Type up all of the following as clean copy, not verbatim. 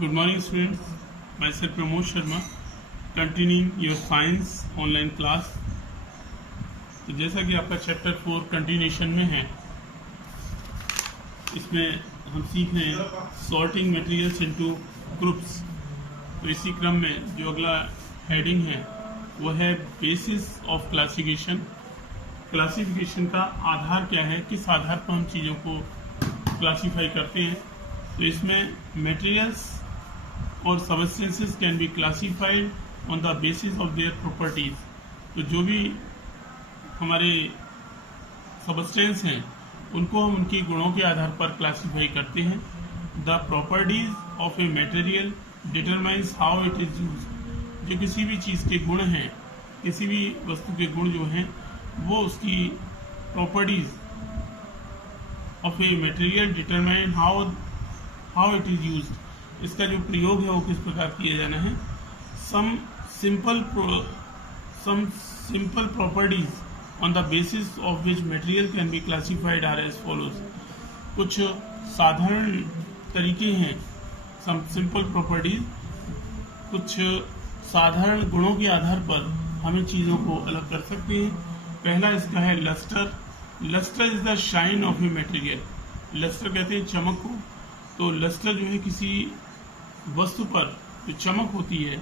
Good morning, students. Myself Pramod Sharma, continuing your science online class. तो जैसा कि आपका चैप्टर 4 कंटिन्यूशन में है, इसमें हम सीख रहे हैं सॉर्टिंग मटेरियल्स इनटू ग्रुप्स। तो इसी क्रम में जो अगला हेडिंग है वो है बेसिस ऑफ क्लासिफिकेशन। क्लासिफिकेशन का आधार क्या है, किस आधार पर हम चीज़ों को क्लासीफाई करते हैं। तो इसमें मटेरियल्स और substances can be classified on the basis of their properties. तो जो भी हमारे सबस्टेंस हैं उनको हम उनके गुणों के आधार पर क्लासीफाई करते हैं। The properties of a material determines how it is use. जो किसी भी चीज़ के गुण हैं, किसी भी वस्तु के गुण जो हैं वो उसकी properties of a material determine how it is used. इसका जो प्रयोग है वो किस प्रकार किया जाना है। Some simple properties on the basis of which material can be classified are as follows. कुछ साधारण तरीके हैं, सम सिंपल प्रॉपर्टीज, कुछ साधारण गुणों के आधार पर हम इन चीज़ों को अलग कर सकते हैं। पहला इसका है lustre. Lustre is the shine of a material. Lustre कहते हैं चमक को। तो लस्टर जो है किसी वस्तु पर जो चमक होती है,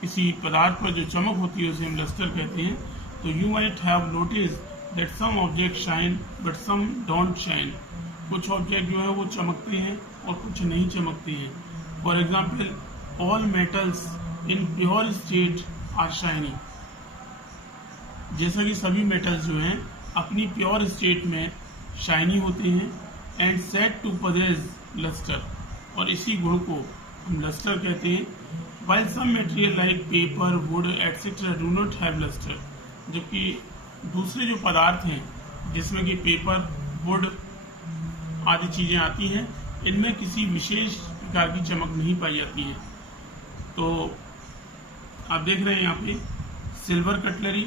किसी पदार्थ पर जो चमक होती है उसे हम लस्टर कहते हैं। तो you might have notice that some object shine but some don't shine. कुछ ऑब्जेक्ट जो है वो चमकते हैं और कुछ नहीं चमकते हैं। For example, all metals in pure state are shiny. जैसा कि सभी मेटल्स जो हैं अपनी प्योर स्टेट में शाइनी होते हैं। And said to possess lustre, और इसी गुण को हम लस्टर कहते हैं। While some material like paper, wood etcetera do not have lustre. जबकि दूसरे जो पदार्थ हैं जिसमें कि पेपर, वुड आदि चीज़ें आती हैं, इनमें किसी विशेष प्रकार की चमक नहीं पाई जाती है। तो आप देख रहे हैं यहाँ पे सिल्वर कटलरी।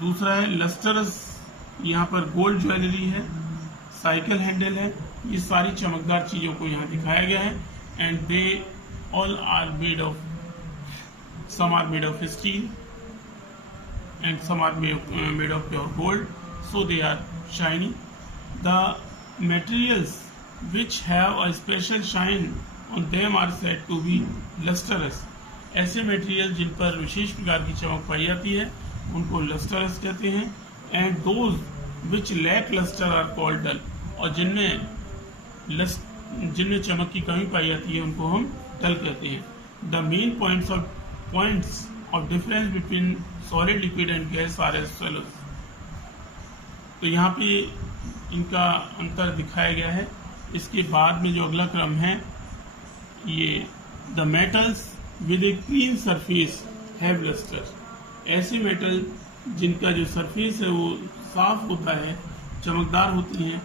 दूसरा है लस्टरस, यहाँ पर गोल्ड ज्वेलरी है, साइकिल हैंडल है। ये सारी चमकदार चीज़ों को यहाँ दिखाया गया है। And they all are made of, some are made of steel and some are made of pure gold, so they are shiny. The materials which have a special shine on them are said to be lustrous. ऐसे material जिन पर विशेष प्रकार की चमक पाई जाती है उनको लस्टरस कहते हैं। And those which lack lustre are called dull. और जिनमें चमक की कमी पाई जाती है उनको हम डल कहते हैं। The main points of difference between solid, liquid and gas are as follows. तो यहाँ पे इनका अंतर दिखाया गया है। इसके बाद में जो अगला क्रम है ये the metals with a clean surface have lustre. ऐसे मेटल जिनका जो सरफेस है वो साफ होता है, चमकदार होती हैं।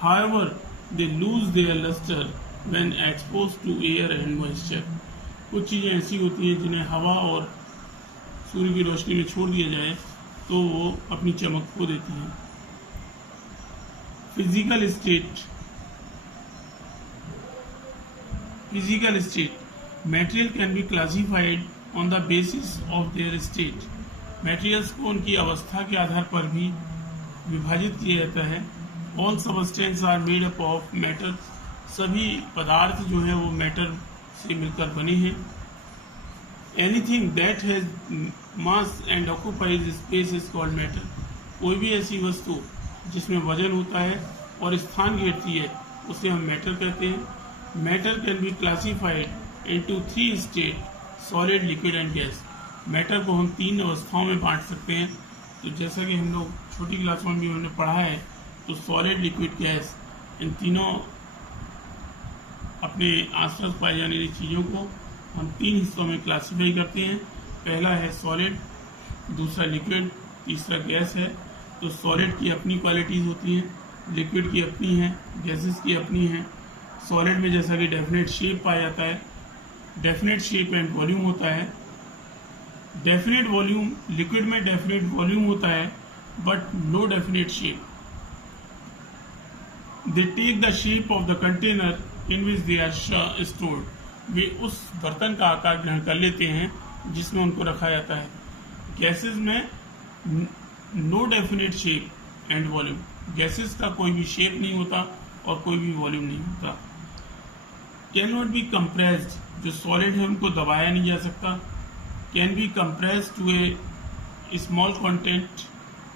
However they lose their lustre when expose to air and moisture. कुछ चीज़ें ऐसी होती हैं जिन्हें हवा और सूर्य की रोशनी में छोड़ दिया जाए तो वो अपनी चमक खो देती हैं। Physical state material can be classified on the basis of their state. Materials को उनकी अवस्था के आधार पर भी विभाजित किया जाता है। All substance are made up of matter. सभी पदार्थ जो है वो मैटर से मिलकर बने हैं। Anything that has mass and occupies space is called matter. कोई भी ऐसी वस्तु जिसमें वजन होता है और स्थान घेरती है उसे हम मैटर कहते हैं। Matter can be classified into 3 state, solid, liquid and gas. Matter को हम 3 अवस्थाओं में बांट सकते हैं। तो जैसा कि हम लोग छोटी क्लासों में भी हमने पढ़ा है, तो सॉलिड, लिक्विड, गैस, इन तीनों अपने आसपास पाई जाने वाली चीज़ों को हम 3 हिस्सों में क्लासीफाई करते हैं। पहला है सॉलिड, दूसरा लिक्विड, तीसरा गैस है। तो सॉलिड की अपनी क्वालिटीज़ होती हैं, लिक्विड की अपनी है, गैसेस की अपनी है। सॉलिड में जैसा कि डेफिनेट शेप पाया जाता है, डेफिनेट शेप एंड वॉल्यूम होता है। डेफिनेट वॉल्यूम, लिक्विड में डेफिनेट वॉल्यूम होता है but no definite shape. They take the shape of the container in which they are stored, वे उस बर्तन का आकार ग्रहण कर लेते हैं जिसमें उनको रखा जाता है। गैसेस में no definite shape and volume, gases का कोई भी शेप नहीं होता और कोई भी वॉल्यूम नहीं होता। कैन नॉट बी कंप्रेस्ड, जो सॉलिड है उनको दबाया नहीं जा सकता। Can be compressed to a small content,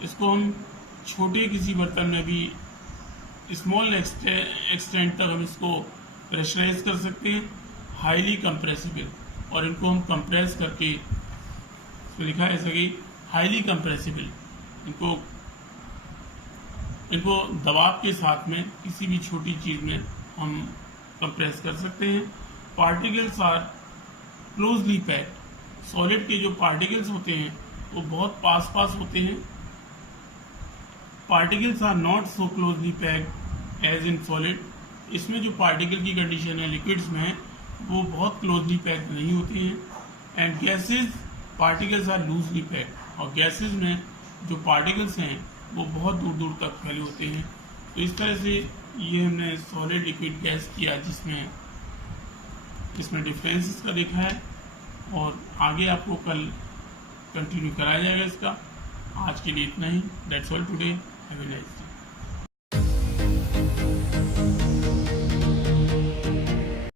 इसको हम छोटे किसी बर्तन में भी स्मॉल एक्सटेंट तक हम इसको प्रेशराइज कर सकते हैं। हाईली कंप्रेसिबल, और इनको हम कंप्रेस करके, इसमें लिखा है ऐसा कि हाईली कंप्रेसिबल, इनको दबाव के साथ में किसी भी छोटी चीज़ में हम कंप्रेस कर सकते हैं। Particles are closely packed, solid के जो पार्टिकल्स होते हैं वो बहुत पास पास होते हैं। Particles are not so closely packed as in solid, इसमें जो पार्टिकल की कंडीशन है लिक्विड्स में वो बहुत क्लोजली पैक्ड नहीं होती हैं। And gases particles are loosely packed, और गैसेज में जो पार्टिकल्स हैं वो बहुत दूर दूर तक फैले होते हैं। तो इस तरह से ये हमने सॉलिड लिक्विड गैस किया, जिसमें इसमें डिफरेंसेस का देखा है, और आगे आपको कल कंटिन्यू कराया जाएगा इसका। आज के लिए इतना ही। That's all today. Have a nice day.